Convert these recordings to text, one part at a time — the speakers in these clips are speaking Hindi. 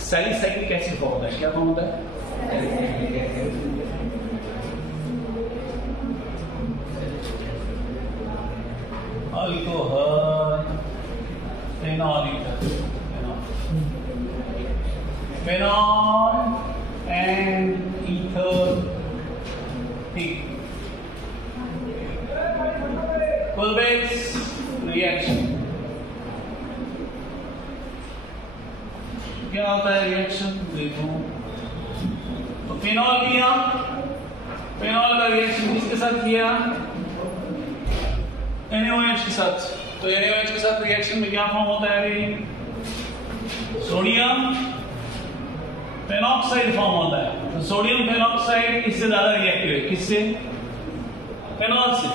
सैलिसाइक्लिक एसिड फॉर्म होता है। क्या फॉर्म होता है? Alcohol, phenol ether, phenol and ether, ठीक। Colbert's रिएक्शन क्या होता है? रिएक्शन देखो, तो फेनॉल लिया, फेनॉल का रिएक्शन किसके साथ किया? NaOH के साथ। तो NaOH के साथ रिएक्शन में क्या फॉर्म होता है? सोडियम फेनॉक्साइड फॉर्म होता है। तो सोडियम फेनॉक्साइड इससे ज्यादा रिएक्टिव है, किससे? फेनॉल से।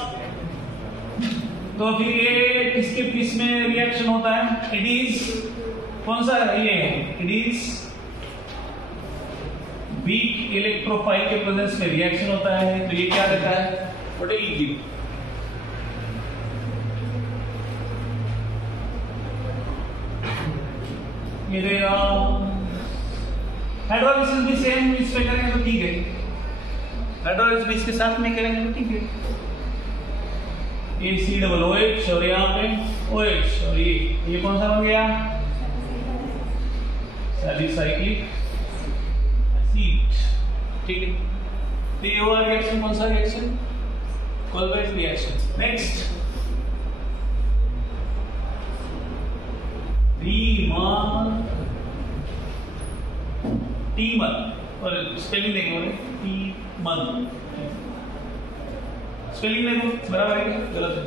तो फिर ये किसके किस में रिएक्शन होता है? इट इज कौन सा है ये? इट इज वीक इलेक्ट्रोफाइल के प्रेजेंस में रिएक्शन होता है। तो ये क्या देता है? What will it give? ये देगा हाइड्रोलिसिस भी सेम इस पे करेंगे तो ठीक है, हाइड्रोलिसिस भी इसके साथ में करेंगे तो ठीक है। ये COOH और यहाँ पे OH और ये कौन सा बन गया? सैलिसाइक्लिक एसिड, ठीक है। तो ये वाला रिएक्शन कौन सा रिएक्शन? Colbert reaction. नेक्स्ट टीमन, और स्पेलिंग देखो, टीमन स्पेलिंग देखो, बराबर है क्या? गलत है,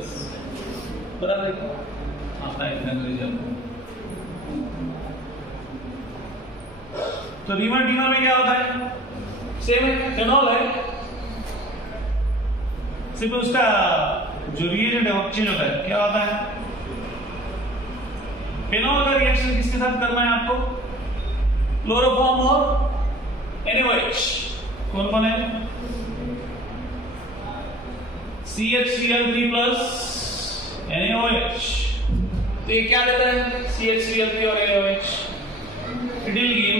बराबर है क्या? हाँ, अंग्रेजी। तो रीमर टीमर में क्या होता है? सेम है, फेनॉल है, सिर्फ उसका जो रिएजेंट है वो चेंज होता है। क्या होता है? फेनॉल का रिएक्शन किसके साथ करना है आपको? क्लोरोफॉर्म और NaOH। कौन कौन है? CHCl3 plus NaOH। तो ये क्या देता है? CHCl3 और NaOH। It will give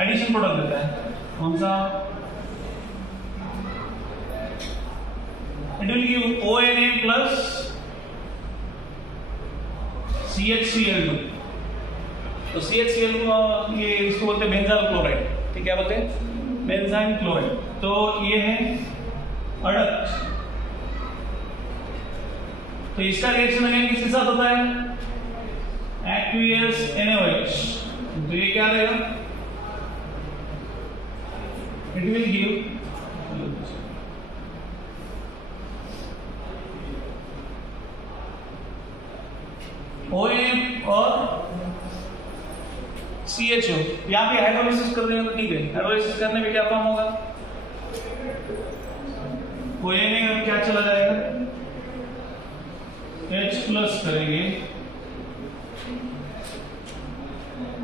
addition product देता है। कौन सा? It will give ONA plus CHCl2। तो CHCl2 ये इसको बोलते हैं बेंजाइल क्लोराइड, ठीक है? क्या बोलते हैं? Benzyl chloride. तो ये है अडक्ट। तो इसका रिएक्शन अगेन किसके साथ होता है? Aqueous NaOH। तो ये क्या देगा? इट विल गिव ONA और CHO। यहाँ पे हाइड्रोलिसिस कर देंगे तो ठीक है। हाइड्रोलिसिस करने में क्या फॉर्म होगा? ONA में क्या चला जाएगा? H प्लस करेंगे,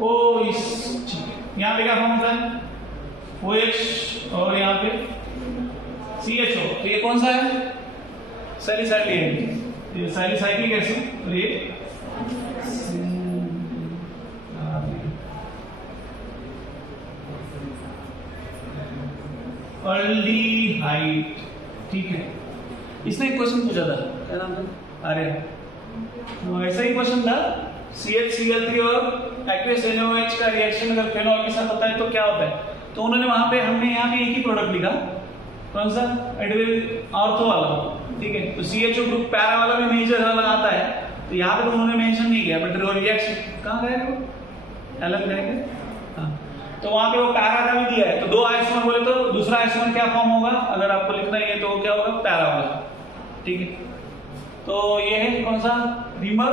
O इस यहाँ पे क्या फॉर्म होता है? OH और यहाँ पे CHO। तो ये कौन सा है? सैलिसाइक्लिक, ये सैलिसाइक्लिक एसिड। और ये अल्डिहाइड, ठीक है। इसने एक क्वेश्चन पूछा था, क्या नाम था? अरे ऐसा ही क्वेश्चन था। CHCl3 और एक्वियस NaOH का रिएक्शन अगर फेनॉल के साथ होता है तो क्या होता है? तो उन्होंने वहां पे, हमने यहाँ पे एक ही प्रोडक्ट लिखा, कौन सा? ऑर्थो वाला, ठीक है। तो CHO ग्रुप पैरा वाला भी मेजर आता है, तो यहाँ पे तो उन्होंने मेंशन नहीं किया, बट रिएक्शन कहाँ गए वो? अलग गए। हाँ, तो वहां पे वो पैरा का भी दिया है। तो दो आइसोमर बोले तो दूसरा आइसोमर क्या फॉर्म होगा? अगर आपको लिखना ही है तो क्या होगा? पैरा होगा, ठीक है। तो ये है कौन सा? रीमर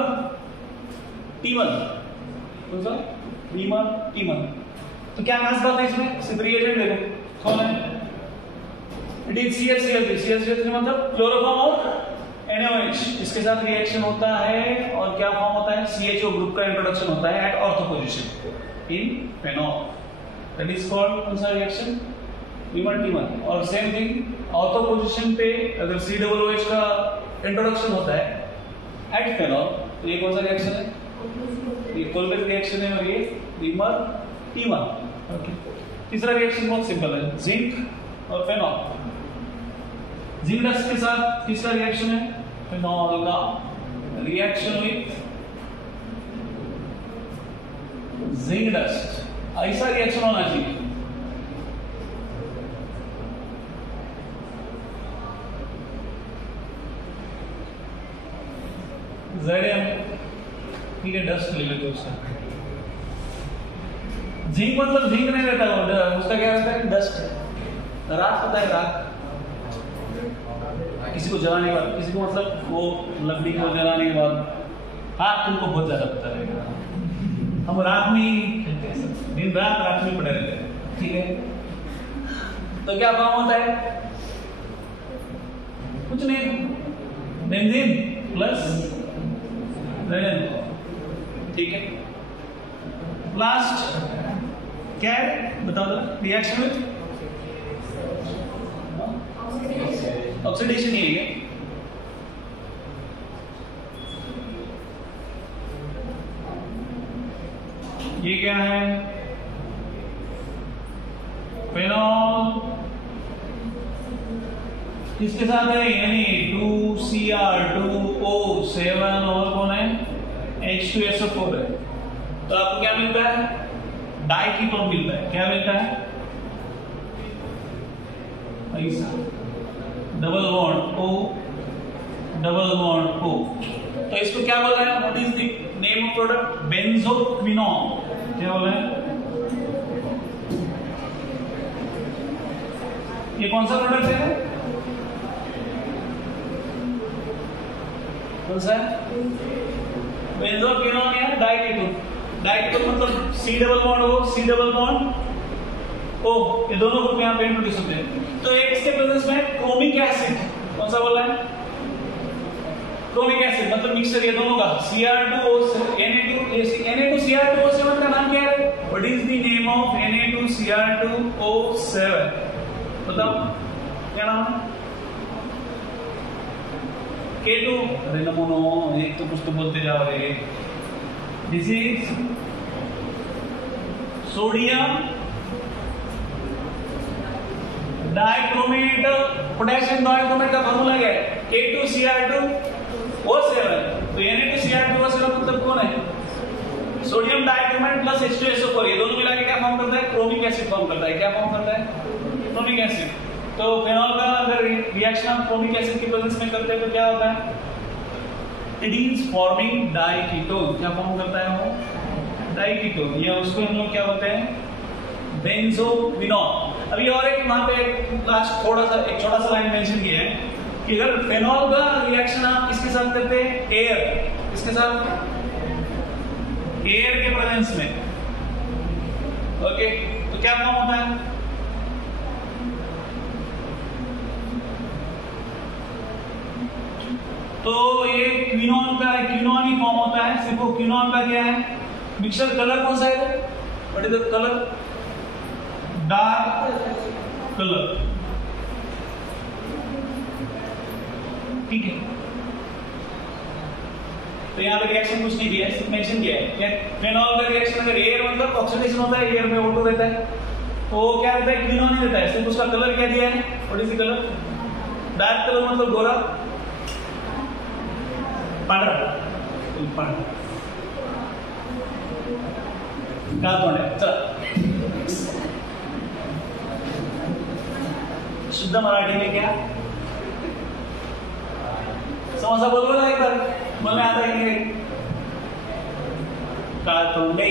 टीमन। कौन सा? रीमर टीमन। तो क्या खास बात है इसमें? सिर्फ रिएजेंट देखो, कौन है? It is CHCl3। CHCl3 मतलब क्लोरोफॉर्म और NaOH, इसके साथ रिएक्शन होता है और क्या फॉर्म होता है? CHO ग्रुप का इंट्रोडक्शन होता है at ortho position in phenol. That is called कौन सा रिएक्शन? रीमर टीमन। और सेम थिंग ऑर्थो पोजीशन पे अगर COOH का इंट्रोडक्शन होता है एट फेनॉल, तो ये कौन सा रिएक्शन है? ये कोलबर्ट रिएक्शन है और ये रीमर T1। ओके, तीसरा रिएक्शन बहुत सिंपल है, जिंक और फेनॉल। जिंक डस्ट के साथ किसका रिएक्शन है? फेनॉल का रिएक्शन विथ जिंक डस्ट, ऐसा रिएक्शन होना चाहिए। Zm, ठीक है, डस्ट ले लेते उसका। जिंक मतलब जिंक नहीं रहता, उसका क्या रहता है? डस्ट। राख होता है, राख। किसी को जलाने के बाद, किसी को मतलब वो लकड़ी को जलाने के बाद, हाँ तुमको बहुत ज्यादा पता रहेगा, हम राख में ही खेलते हैं, दिन रात राख में पड़े रहते हैं, ठीक है। तो क्या फॉर्म होता है? कुछ नहीं, बेंजीन प्लस रेडन, ठीक है। लास्ट क्या है बताओ तो? रिएक्शन विथ ऑक्सीडेशन, यही है। ये क्या है? फेनॉल, इसके साथ है Na2Cr2O7 और कौन है? H2SO4 है। तो आपको क्या मिलता है? डाइकीटोन मिलता है। क्या मिलता है? ऐसा double bond O, double bond O। तो इसको क्या बोला है? What is the name of product? Benzoquinone. क्या बोला है? ये कौन सा प्रोडक्ट है? कौन सा है? बेंजोक्विनोन या डाइकीटोन। डाइकीटोन मतलब C double bond O, C double bond O, ये दोनों ग्रुप यहाँ पे इंट्रोड्यूस होते हैं। तो एक इसके प्रेजेंस में क्रोमिक एसिड, कौन सा बोला है? क्रोमिक एसिड मतलब मिक्सचर ये दोनों का Na2CR2O7 का नाम क्या है? What is the name of Na2CR2O7? बताओ क्या नाम है? K2। अरे नमोनो, एक तो कुछ तो बोलते जाओ रे। This is sodium dichromate, potassium dichromate का फॉर्मूला क्या है? K2Cr2O7। तो Na2Cr2O7 मतलब कौन है? सोडियम डाइक्रोमेट प्लस H2SO4, ये दोनों मिला के क्या फॉर्म करता है? क्रोमिक एसिड फॉर्म करता है। क्या फॉर्म करता है? Chromic acid. तो फेनॉल का अगर रिएक्शन आप क्रोमिक एसिड के प्रेजेंस में करते हैं तो क्या होता है? It is forming diketone. क्या फॉर्म करता है वो? डाइकीटोन। या उसको हम लोग क्या बोलते हैं? बेंजोक्विनोन। अभी और एक वहां पे लास्ट थोड़ा सा एक छोटा सा लाइन मेंशन किया है कि अगर फेनॉल का रिएक्शन आप किसके साथ करते हैं? एयर। किसके साथ? एयर के प्रेजेंस में। ओके, तो क्या फॉर्म होता है? तो ये क्विनोन का क्विनोन ही फॉर्म होता है। सिर्फ वो क्विनोन का क्या है? मिक्सचर कलर कौन सा है? What is the colour? Dark colour, ठीक है। तो यहाँ पे रिएक्शन कुछ नहीं दिया है, सिर्फ मेंशन किया है। फेनॉल का रिएक्शन अगर एयर मतलब ऑक्सीडेशन होता है, एयर में O2 रहता है, तो क्या रहता है? क्विनोन ही रहता है। सिर्फ उसका कलर क्या दिया है? What is the colour? Dark colour मतलब गोरा, पांढरा, पांढरा का तोंड है। चला, शुद्ध मराठी में क्या? समोसा बोलो ना एक बार, बोलने आता है कि कातोंडे।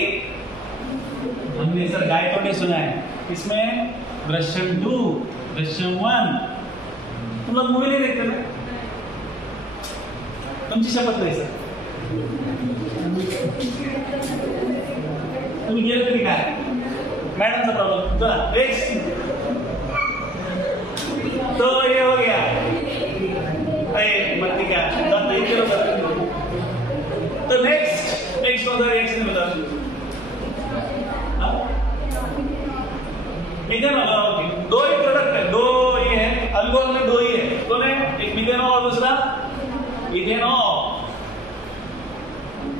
हमने सर गाय तोंडे सुना है, इसमें दृश्यम 2, दृश्यम 1। तुम लोग मूवी नहीं देखते ना? तुमची शपथ नाही सर, तुम्ही गेले तरी काय? मॅडमचा प्रॉब्लेम। चला नेक्स्ट। तो ये हो गया, मत क्या नहीं करो सर। तो नेक्स्ट होता है रिएक्शन बता। मिथेनॉल, दो ही प्रोडक्ट है, दो ये है अल्कोहल में, दो ही है। कौन है? एक मिथेनॉल और दूसरा ethanol.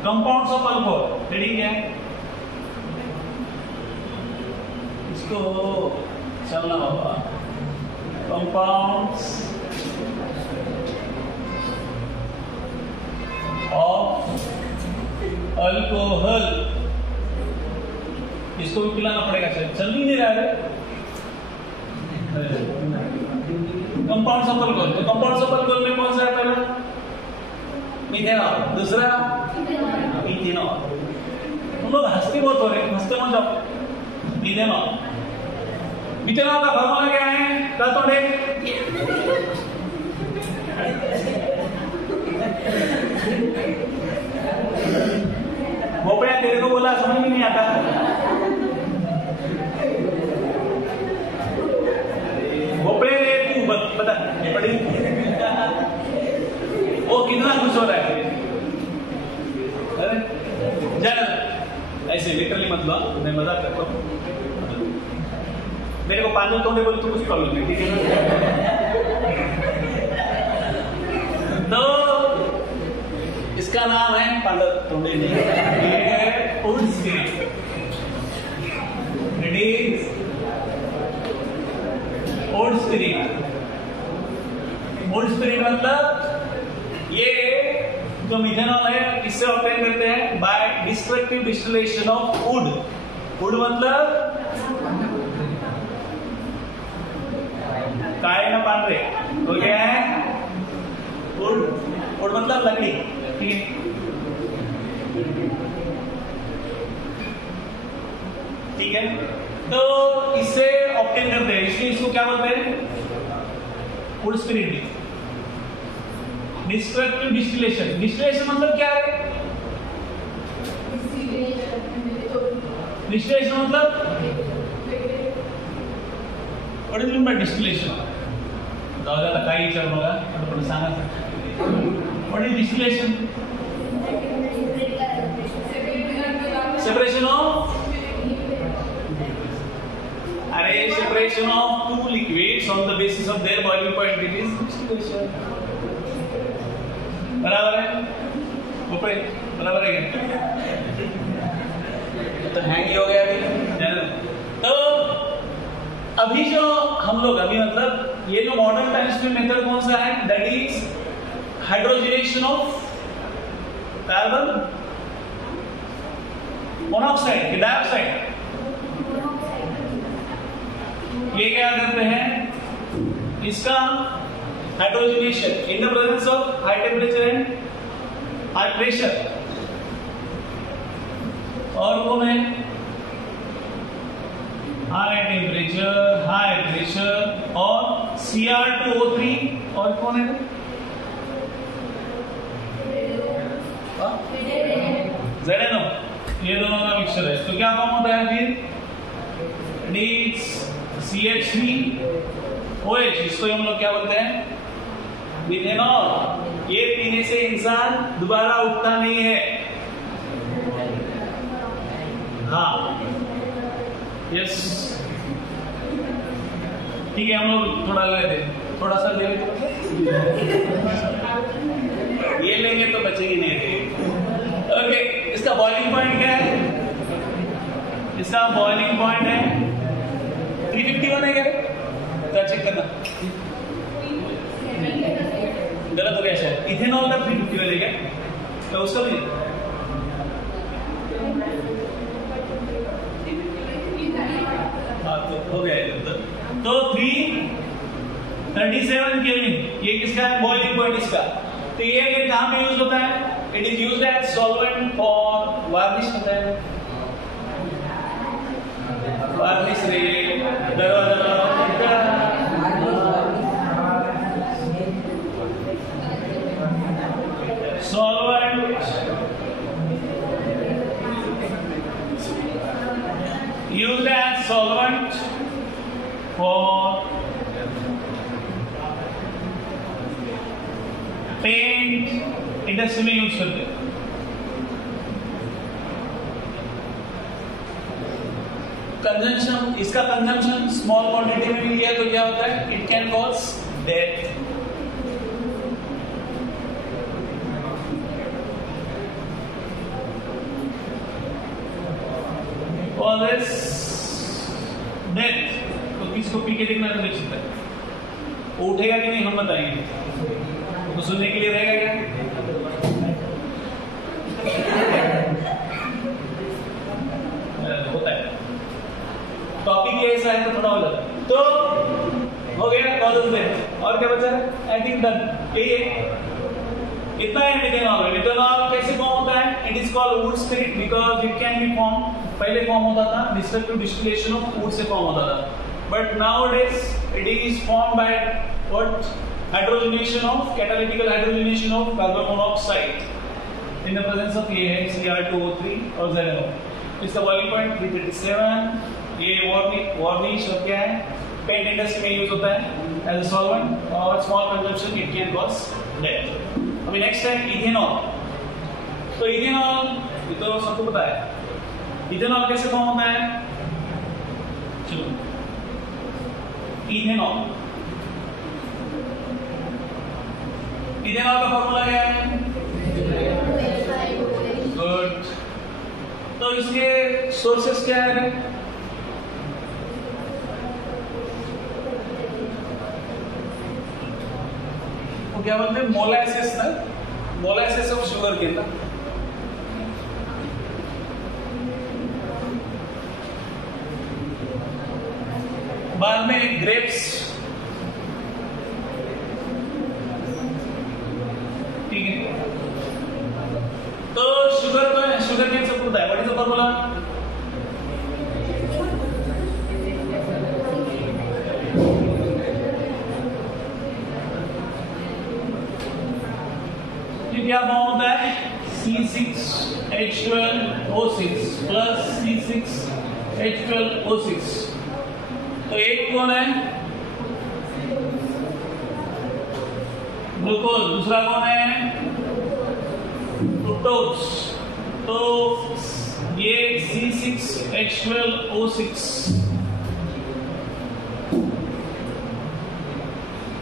Compounds of alcohol ready क्या है? इसको चलना होगा। कंपाउंड्स ऑफ अल्कोहल, इसको भी पिलाना पड़ेगा। चल ही नहीं रहा है। कंपाउंड्स ऑफ अल्कोहल, तो कंपाउंड्स ऑफ अल्कोहल में कौन सा है? पहला मिथेनॉल, दूसरा इथेनॉल। तुम लोग हंसते बहुत हो रहे, हंसते मत जाओ। मिथेनॉल, मिथेनॉल का फॉर्मूला क्या है? कातोड़े भोपड़ा, तेरे को बोला समझ में नहीं आता। भोपड़े तू बता बड़ी वो कितना खुश हो रहा है। अरे जाना ऐसे लिटरली मत लो, मैं मजाक करता हूँ। मेरे को पानी तोड़े बोले तो कुछ प्रॉब्लम नहीं, ठीक है। तो इसका नाम है पांडव तोड़े नहीं, ये है old spirit. It is old spirit. Old spirit मतलब ये जो मिथेनॉल है किससे ऑब्टेन करते हैं? By destructive distillation of wood. Wood मतलब काय ना पांडरे, तो क्या है? वुड। वुड मतलब लकड़ी, ठीक है। ठीक है, तो इससे ऑब्टेन करते हैं, इसलिए इसको क्या बोलते हैं? Wood spirit. Destructive distillation. Distillation मतलब क्या है? डिस्टिलेशन मतलब what is mean by distillation? ज्यादा काही विचार बघा, पण सांगा। What is distillation? Separation of, अरे separation of two liquids on the basis of their boiling point, it is distillation. बराबर है? ऊपर बराबर है क्या? तो हैंग हो गया अभी। तो अभी जो हम लोग अभी मतलब ये जो मॉडर्न टाइम्स में मेथड कौन सा है? That is hydrogenation of carbon monoxide की डाइऑक्साइड। ये क्या करते हैं? इसका hydrogenation in the presence of high temperature and high pressure. और कौन है? हाई टेम्परेचर, हाई प्रेशर और Cr2O3। और कौन है? ZNO। ये दोनों का मिक्सचर है, तो क्या फॉर्म होता है फिर? CH3OH। इसको हम लोग क्या बोलते हैं? मिथेनॉल। ये पीने से इंसान दोबारा उठता नहीं है। हाँ, यस, ठीक है। हम लोग थोड़ा लेते, थोड़ा सा ले लेते, ये लेंगे तो बचेगी नहीं। ओके, इसका बॉइलिंग पॉइंट क्या है? इसका बॉइलिंग पॉइंट है 351 है क्या? तो चेक करना, गलत हो गया शायद। इथेनॉल का 351 है क्या? तो उसका भी तो हो गया। तो 337 केल्विन, ये किसका है? बॉइलिंग पॉइंट इसका। तो ये कहां पे यूज होता है? It is used as solvent for varnish होता है। वार्निश रे दरवाजा solvent used as solvent for paint industry में यूज करते हैं। कंजम्पशन, इसका कंजम्पशन स्मॉल क्वांटिटी में भी लिया तो क्या होता है? It can cause death. For this death किसी को पी के देखना तो देख सकता है, वो उठेगा कि नहीं हम बताएंगे, तो सुनने के लिए रहेगा क्या? होता है, टॉपिक ये ऐसा है तो थोड़ा हो जाता है। तो हो गया कॉजेस में, और क्या बचा है? आई थिंक डन, यही है, इतना है मिथेनॉल। मिथेनॉल कैसे फॉर्म होता है? It is called wood spirit because it can be form, पहले फॉर्म होता था डिस्ट्रक्टिव डिस्टिलेशन ऑफ वुड से फॉर्म होता था, but nowadays it is form by what? Hydrogenation of, catalytical hydrogenation of carbon monoxide in the presence of Cr2O3 और xenon. इसका बॉइलिंग पॉइंट 337। ये वार्निश और क्या है? पेंट इंडस्ट्री में यूज होता है एज अ सॉल्वेंट और small consumption it can cause death. अभी नेक्स्ट है इथेनॉल। तो इथेनॉल ये तो सबको पता है, इथेनॉल कैसे फॉर्म होता है? चलो इथेनॉल का फॉर्मूला क्या है? गुड। तो इसके सोर्सेस क्या है? वो क्या बोलते हैं? मोलासेस ना, मोलासेस ऑफ शुगर के अंदर। बाद में ग्रेप्स, ठीक है। तो शुगर केन सबको पता है, व्हाट इज द फॉर्मूला? ये क्या फॉर्म होता है? C6H12O6 plus C6H12O6। तो एक कौन है? ग्लूकोज, दूसरा कौन है? फ्रुक्टोज। तो ये C6H12O6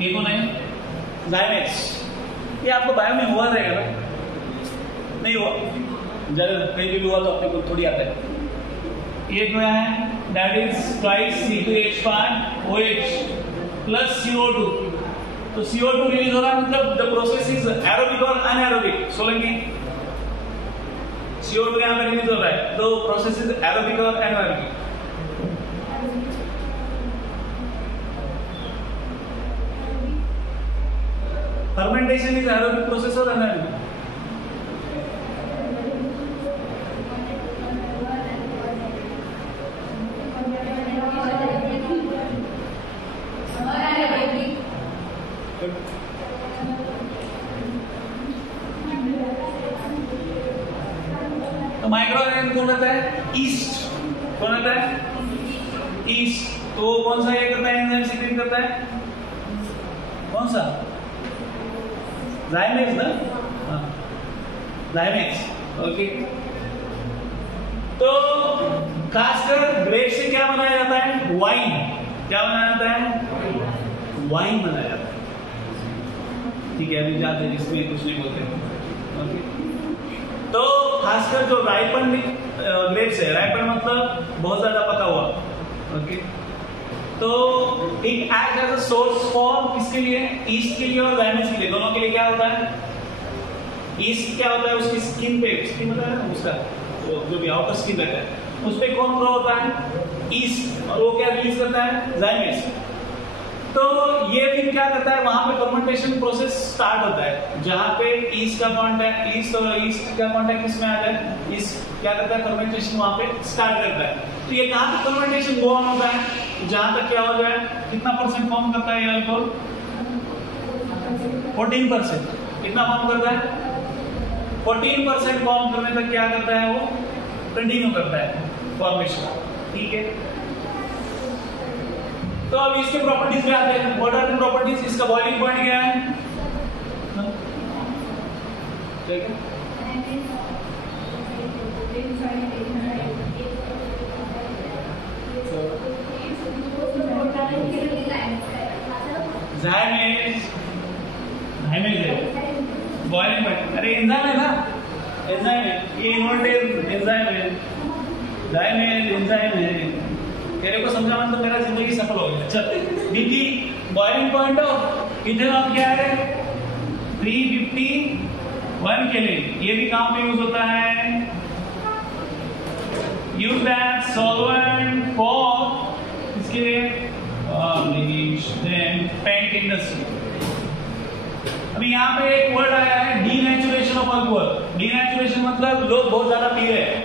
ये कौन है? ज़ाइमेक्स। ये आपको बायो में हुआ रहेगा ना? नहीं हुआ, जब कहीं भी हुआ तो अपने को थोड़ी आता है। ये क्या है? That is twice C2H5OH plus CO2। तो CO2 रिलीज हो रहा है, मतलब द प्रोसेस इज एरोबिक और अनएरोबिक। सोलेंगे CO2 यहाँ पे रिलीज हो रहा है, तो प्रोसेस इज एरोबिक और anaerobic. Fermentation is aerobic process और अनएरोबिक। तो माइक्रो ऑर्गेनिज्म कौन रहता है? ईस्ट। कौन रहता है? ईस्ट। तो कौन सा ये करता है? एंजाइम सीक्रेट करता है? कौन सा? ज़ाइमेक्स ना? हाँ, ज़ाइमेक्स। ओके। तो खासकर ग्रेप से क्या बनाया जाता है? वाइन। क्या बनाया जाता है? वाइन बनाया जाता है। ठीक है, अभी जाते हैं, इसमें कुछ नहीं बोलते। ओके। तो खासकर जो राइपन ग्रेप्स है, राइपन मतलब बहुत ज्यादा पका हुआ। ओके। तो it act as a source for किसके लिए? ईस्ट के लिए और ज़ाइमेक्स के लिए, दोनों के लिए क्या होता है? ईस्ट क्या होता है? उसकी स्किन पे, स्किन होता है ना उसका, जो भी आउटर स्किन रहता है उस पे कौन ग्रो होता है? ईस्ट। और वो क्या रिलीज करता है? ज़ाइमेक्स। तो ये फिर क्या करता है? वहां पे फर्मेंटेशन प्रोसेस स्टार्ट होता है, जहां पे ईस्ट का कांटेक्ट, ईस्ट और ईस्ट का कांटेक्ट किसमें आता है? ईस्ट क्या करता है? फर्मेंटेशन वहां पे स्टार्ट करता है। तो ये कहां तक फर्मेंटेशन गो ऑन होता है? जहां तक क्या हो जाए, कितना परसेंट फॉर्म करता है ये अल्कोहल? 14%। कितना फॉर्म करता है? 14% फॉर्म करने तक क्या करता है? वो कंटिन्यू करता है फॉर्मेशन। ठीक है। तो अब इसके प्रॉपर्टीज पे आते हैं। What are the properties? इसका बॉइलिंग पॉइंट क्या है? ठीक है। ज़ाइमेक्स है बॉइलिंग पॉइंट। अरे एंजाइम है ना, एंजाइम है ये, इन्वर्टेड एंजाइम है, ज़ाइमेक्स एंजाइम है। तेरे को समझा मतलब मेरा जिंदगी सफल हो गया। चल दीदी, बॉइलिंग पॉइंट ऑफ इथेनॉल क्या है? 351 केल्विन। ये भी काम पे यूज होता है। यूज दैट सॉल्वेंट फॉर इसके लिए पेंट इंडस्ट्री। अभी यहाँ पे एक वर्ड आया है डीनेचुरेशन ऑफ अल्कोहल। डीनेचुरेशन मतलब लोग बहुत ज्यादा पी रहे हैं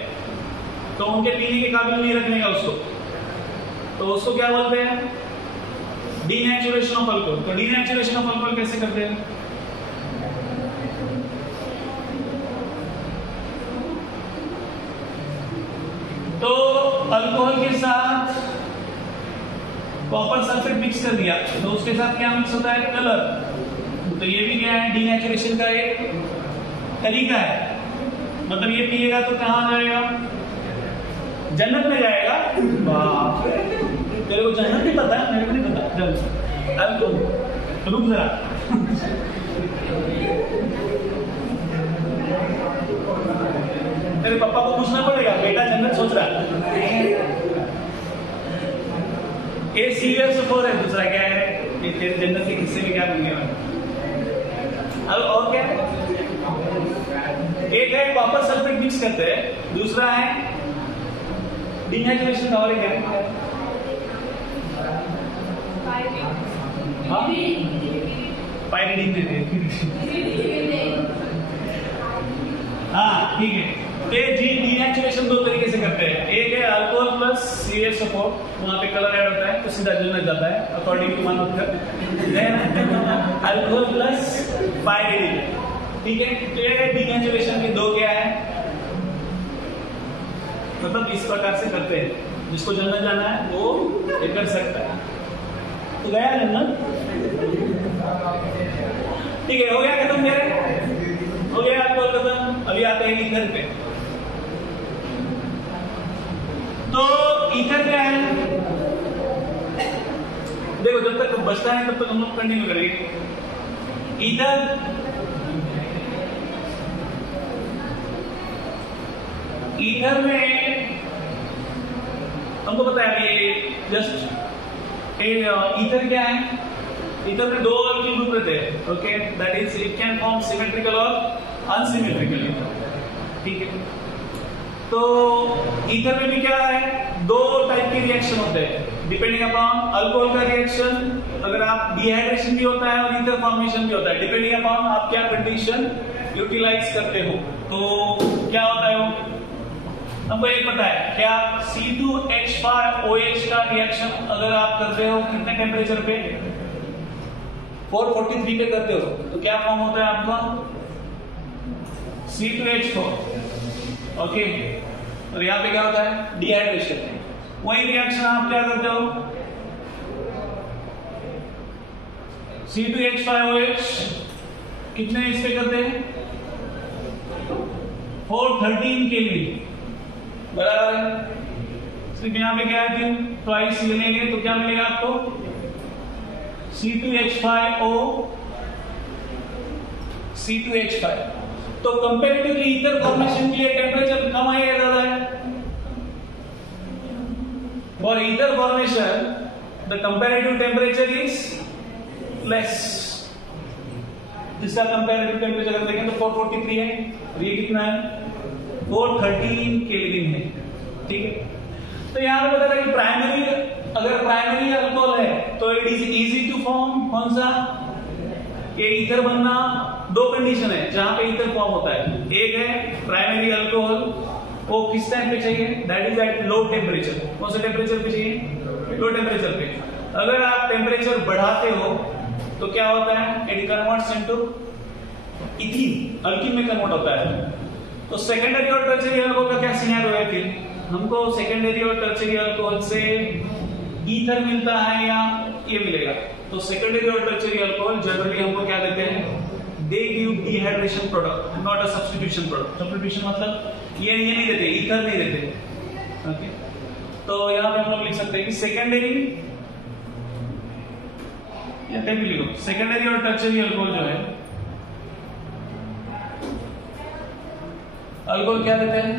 तो उनके पीने के काबिल नहीं रखने का उसको, तो उसको क्या बोलते हैं? Denaturation of alcohol. तो डीनेचुरेशन ऑफ अल्कोहल कैसे करते हैं? तो अल्कोहल के साथ कॉपर सल्फेट मिक्स कर दिया तो उसके साथ क्या मिक्स होता है? कलर। तो ये भी क्या है? डीनेचुरेशन का एक तरीका है। मतलब ये पिएगा तो कहां जाएगा? जन्नत में जाएगा। बाप रे, तेरे को जन्नत भी पता है, मेरे को नहीं पता। चल रुक जरा। तेरे पापा को पूछना पड़ेगा, बेटा जन्नत सोच रहा है। ये CuSO4 है, दूसरा क्या है? ये तेरे जन्नत के किस्से में क्या बन गया? और क्या है? एक है कॉपर सल्फेट मिक्स करते हैं, दूसरा है डीनेचुरेशन का। और क्या है? पायरीडीन देते हैं। हाँ ठीक है। डीनेचुरेशन दो तरीके से करते हैं। एक है अल्कोहल प्लस CuSO4, वहां पे कलर ऐड होता है तो सीधा जन्नत जाता है अकॉर्डिंग टू मानवकर। अल्कोहल प्लस पायरीडीन, ठीक है। तो ये डीनेचुरेशन के दो क्या है, मतलब इस प्रकार से करते हैं। जिसको जन्नत जाना है वो ये कर सकता है। तो गया जन्नत, ठीक है। हो गया खत्म, मेरे हो गया आपको खत्म। अभी आते हैं ईथर पे। तो ईथर क्या है? देखो जब तक बचता है तब तक हम लोग कंटिन्यू करेंगे। ईथर में हमको पता है ये जस्ट ईथर क्या है? ईथर में दो अल्किल ग्रुप रहते हैं, okay. That is it can form symmetrical और अनसिमेट्रिकल ईथर, ठीक है। तो ईथर में भी क्या है? दो टाइप के रिएक्शन होते हैं डिपेंडिंग अपॉन अल्कोहल का रिएक्शन। अगर आप डिहाइड्रेशन भी होता है और ईथर फॉर्मेशन भी होता है, डिपेंडिंग अपॉन आप क्या कंडीशन यूटिलाइज करते हो। तो क्या होता है वो हमको एक पता है, क्या C2H5OH का रिएक्शन अगर आप करते हो कितने टेम्परेचर पे? 443 पे करते हो तो क्या फॉर्म होता है आपका? C2H4, okay. और यहाँ पे क्या होता है? डिहाइड्रेशन। वही रिएक्शन आप क्या करते हो? C2H5OH कितने इस पे करते हैं? 413 केल्विन, बराबर है। सिर्फ यहाँ पे क्या है? ट्वाइस ये लेंगे तो क्या मिलेगा आपको? C2H5O C2H5। तो कंपैरेटिवली ईथर फॉर्मेशन के लिए टेम्परेचर कम है या ज्यादा है? For ether formation the comparative temperature is less. जिसका कंपैरेटिव टेम्परेचर अगर देखें तो 443 है, और ये कितना है? 413 केल्विन है, ठीक है। तो यहाँ पे बता रहा कि प्राइमरी, अगर प्राइमरी अल्कोहल है तो it is easy to form. कौन सा? ये ईथर बनना दो कंडीशन है जहां पे ईथर फॉर्म होता है। एक है प्राइमरी अल्कोहल, वो किस टाइम पे चाहिए? That is at low temperature. कौन सा टेम्परेचर पे चाहिए? लो टेम्परेचर पे। अगर आप टेम्परेचर बढ़ाते हो तो क्या होता है? It converts into ethene, alkyne में कन्वर्ट होता है। तो सेकेंडरी और टर्शियरी अल्कोहल का क्या सिनेरियो है? फिर हमको सेकेंडरी और टर्शियरी अल्कोहल से ईथर मिलता है या ये मिलेगा? तो सेकेंडरी और टर्शियरी अल्कोहल जनरली हमको क्या देते हैं? They give dehydration product, not a substitution product. Substitution मतलब ये नहीं देते, ईथर नहीं देते, ओके। तो यहां पे हम लोग लिख सकते हैं कि सेकेंडरी या भी लिखो, सेकेंडरी और टर्शियरी अल्कोहल जो है, अल्कोहल क्या देते हैं?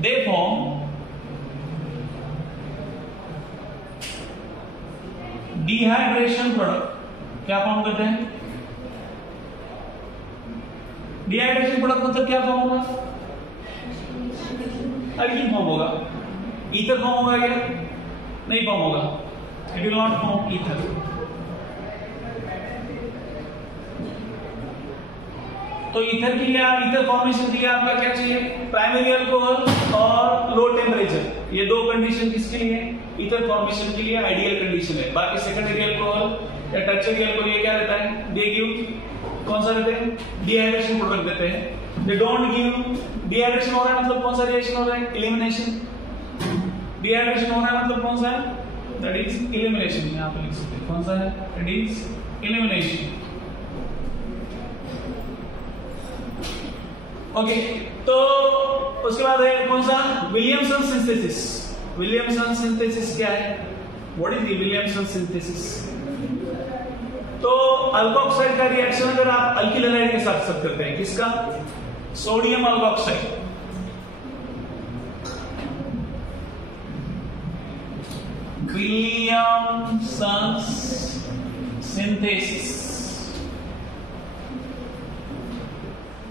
दे फॉर्म डिहाइड्रेशन प्रोडक्ट क्या फॉर्म करते हैं? डिहाइड्रेशन प्रोडक्ट मतलब क्या फॉर्म होगा? अल्कीन फॉर्म होगा। ईथर फॉर्म होगा क्या? नहीं फॉर्म होगा। It will not form ether. तो ईथर के लिए, ईथर फॉर्मेशन के लिए आपका क्या चाहिए? प्राइमरी अल्कोहल और लो टेम्परेचर। ये दो कंडीशन किसके लिए? ईथर फॉर्मेशन के लिए आइडियल कंडीशन है। बाकी सेकेंडरी अल्कोहल या टर्शियरी अल्कोहल ये क्या रहता है? दे गिव कौन सा देते हैं? डिहाइड्रेशन प्रोडक्ट देते हैं। They don't give. डिहाइड्रेशन हो रहा है मतलब कौन सा रिएक्शन हो रहा है? एलिमिनेशन। डिहाइड्रेशन हो रहा है मतलब कौन सा है? That is elimination. यहां पे लिख सकते हैं कौन सा है? That is elimination. ओके, तो उसके बाद है कौन सा? Williamson synthesis. विलियमसन सिंथेसिस क्या है? What is the Williamson synthesis? तो अल्कोक्साइड का रिएक्शन अगर आप अल्किल हैलाइड के साथ करते हैं, किसका? Sodium alkoxide. Williamson synthesis.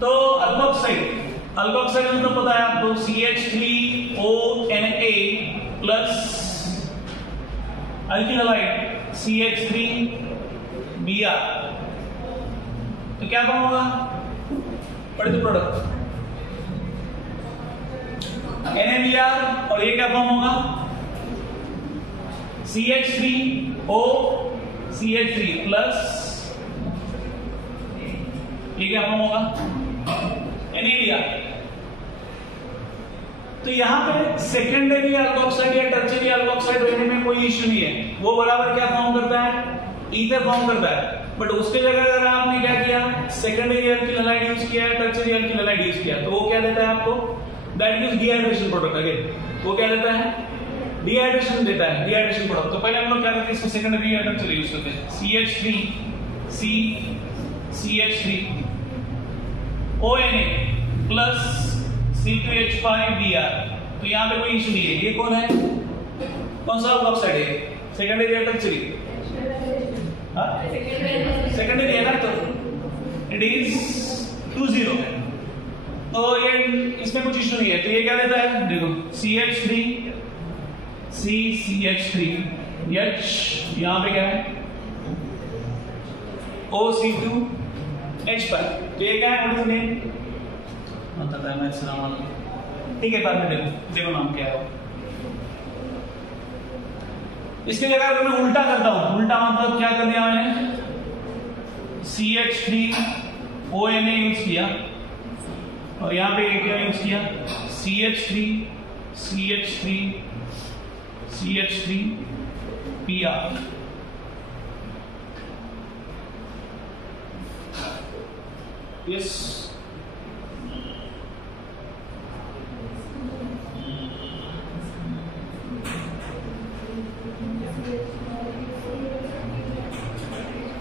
तो अल्कोक्साइड मतलब पता है आपको? CH3ONA plus alkyl halide CH3Br। तो क्या फॉर्म होगा? पढ़े तो प्रोडक्ट NaBr, और ये क्या फॉर्म होगा? CH3O CH3 प्लस ये क्या फॉर्म होगा? NaBr। तो यहां पे सेकेंडरी अल्कोक्साइड या टर्शियरी अल्कोक्साइड रहने में कोई इश्यू नहीं है। वो बराबर क्या फॉर्म करता है? ईथर फॉर्म करता है। बट उसके जगह अगर आपने क्या किया? सेकेंडरी अल्किल हैलाइड यूज किया है, टर्शियरी अल्किल हैलाइड यूज किया, तो वो क्या देता है आपको? That is dehydration product. Again वो क्या देता है? डिहाइड्रेशन देता है, डिहाइड्रेशन प्रोडक्ट। तो पहले हम लोग क्या करते हैं? इसको सेकेंडरी या टर्शियरी यूज करते हैं। CH3 ONA plus C2H5Br। तो यहां पे कोई इशू नहीं है। ये कौन है? कौन सा अल्कोक्साइड है? सेकेंडरी या टर्शियरी? सेकेंडरी है ना, तो इट इज 20। तो ये इसमें कुछ इशू नहीं है। तो ये क्या देता है? देखो CH3 CH3H, यहां पे क्या है? OC2H5। तो ये क्या है? What is name? बताता है मैं इसका नाम। ठीक है, बाद में देखो नाम क्या है। इसके जगह अगर मैं उल्टा करता हूं, उल्टा मतलब क्या कर दिया मैंने? CH3ONA यूज किया और यहां पे क्या यूज किया? CH3Br। यस,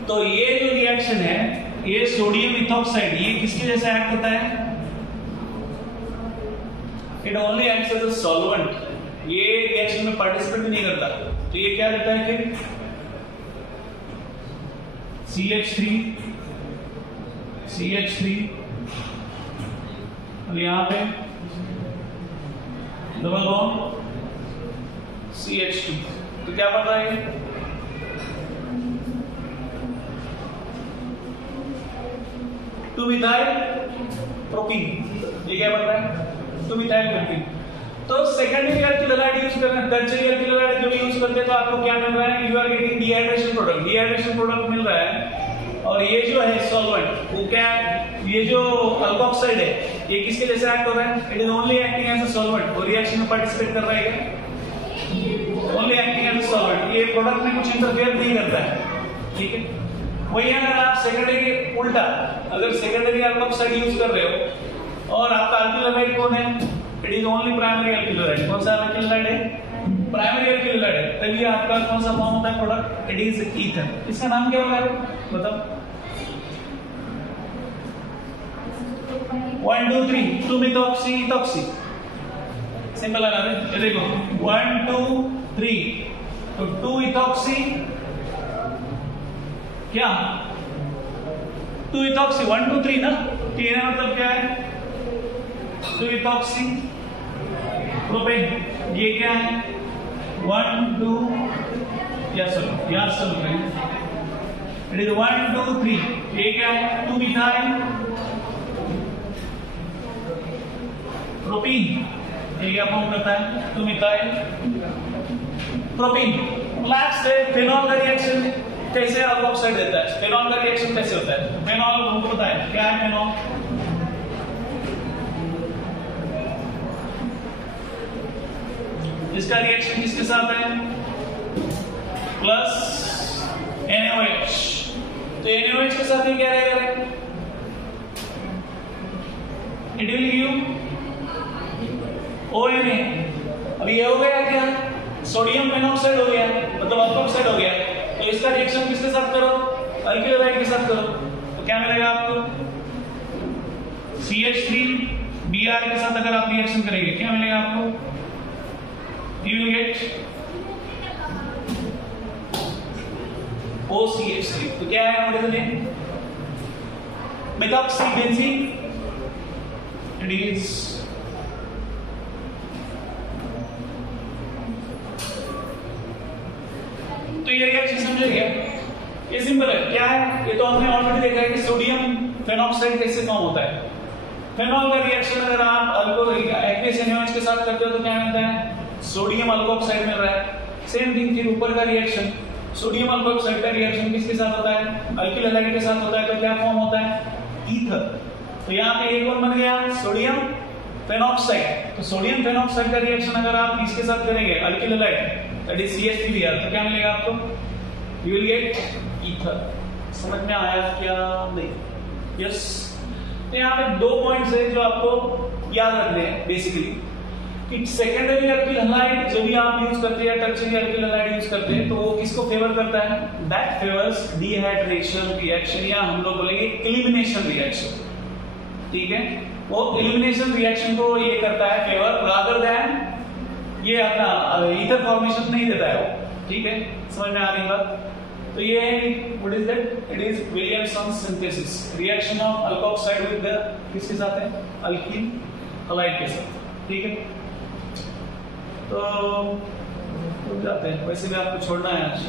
तो ये जो रिएक्शन है, ये सोडियम इथॉक्साइड, ये किसके जैसा एक्ट करता है? It only acts as a solvent. ये रिएक्शन में पार्टिसिपेट भी नहीं करता। तो ये क्या देता है फिर? CH3 और यहां पे डबल बॉन्ड CH2। तो क्या बन रहा है? Two methyl propene. ये क्या बन रहा है? Two methyl propene. तो सेकेंडरी अल्किल हैलाइड यूज करना, टर्शियरी अल्किल हैलाइड जब यूज करते हैं तो आपको क्या मिल रहा है? You are getting dehydration product. Dehydration product मिल रहा है। और ये जो है सॉल्वेंट, वो क्या है? ये जो अल्कोक्साइड है, ये किसके जैसे एक्ट हो रहा है? It is only acting as a solvent. और रिएक्शन में पार्टिसिपेट कर रहा है क्या? Only acting as a solvent. ये प्रोडक्ट में कुछ इंटरफेयर नहीं करता है। ठीक है, वही अगर आप सेकेंडरी उल्टा, अगर सेकेंडरी अल्कोक्साइड यूज कर रहे हो और आपका अल्किल हैलाइड कौन है? It is only primary alkyl halide. कौन सा अल्किल हैलाइड है? प्राइमरी अल्किल हैलाइड है। तभी आपका कौन सा फॉर्म होता है प्रोडक्ट? It is ether. इसका नाम क्या होगा? बताओ। 1 2 3 2 मिथॉक्सी इथॉक्सी। सिंपल है ना? देखो 1 2 3, तो 2 इथॉक्सी क्या 2 इथॉक्सी 1 2 3 ना, TNA मतलब क्या है 2 इथॉक्सी प्रोपेन। ये क्या है 1 2 या चलो यार सब इट इज 1 2 3। ये क्या है 2 मिथाइल प्रोपीन। ये क्या फॉर्म करता है 2 मिथाइल प्रोपीन। लास्ट है फेनॉल का रिएक्शन कैसे अल्कोक्साइड देता है। फेनॉल का रिएक्शन कैसे होता है, फेनॉल हमको पता है क्या है फेनॉल। इसका रिएक्शन किसके साथ है प्लस NaOH। तो NaOH के साथ ये क्या रहेगा इट विल गिव ONA। अब ये हो गया क्या सोडियम फेनॉक्साइड हो गया मतलब अल्कोक्साइड हो गया। तो इसका रिएक्शन किसके साथ करो अल्किल हैलाइड के साथ करो। तो क्या मिलेगा आपको CH3Br के साथ अगर आप रिएक्शन करेंगे क्या मिलेगा आपको you will get OCH3। तो क्या है what is the name methoxybenzene। It is तो ये रिएक्शन समझ गया ये सिंपल है क्या है। ये तो हमने ऑलरेडी देखा है कि सोडियम फेनॉक्साइड कैसे फॉर्म होता है। फेनॉल का रिएक्शन अगर आप एक्वस NaOH के साथ करते हो तो क्या मिलता है सोडियम अल्कोक्साइड मिल रहा है। सेम थिंग फिर ऊपर का रिएक्शन सोडियम अल्कोक्साइड का रिएक्शन किसके साथ होता है अल्किल हैलाइड के साथ होता है। तो क्या फॉर्म होता है ईथर। तो यहाँ पे एक और बन गया सोडियम फेनॉक्साइड। तो सोडियम फेनॉक्साइड का रिएक्शन अगर आप इसके साथ करेंगे alkyl halide that is CH3Br तो क्या मिलेगा आपको यू विल गेट ईथर। समझ में आया क्या नहीं यस। तो यहाँ पे 2 पॉइंट्स है जो आपको याद रखने हैं बेसिकली कि सेकेंडरी अल्किल हैलाइड जो भी आप यूज करते हैं टर्शियरी अल्किल हैलाइड यूज करते हैं तो वो किसको फेवर करता है दैट फेवर्स डिहाइड्रेशन रिएक्शन या हम लोग बोलेंगे एलिमिनेशन रिएक्शन। ठीक है वो एलिमिनेशन रिएक्शन को ये करता है फेवर रादर देन ये अपना ईथर फॉर्मेशन नहीं देता है वो। ठीक है समझ में आ रही बात। तो ये है what is that it is Williamson synthesis reaction of alkoxide with the किसके साथ है अल्किल हैलाइड के साथ। ठीक है तो जाते हैं वैसे भी आपको छोड़ना है आज।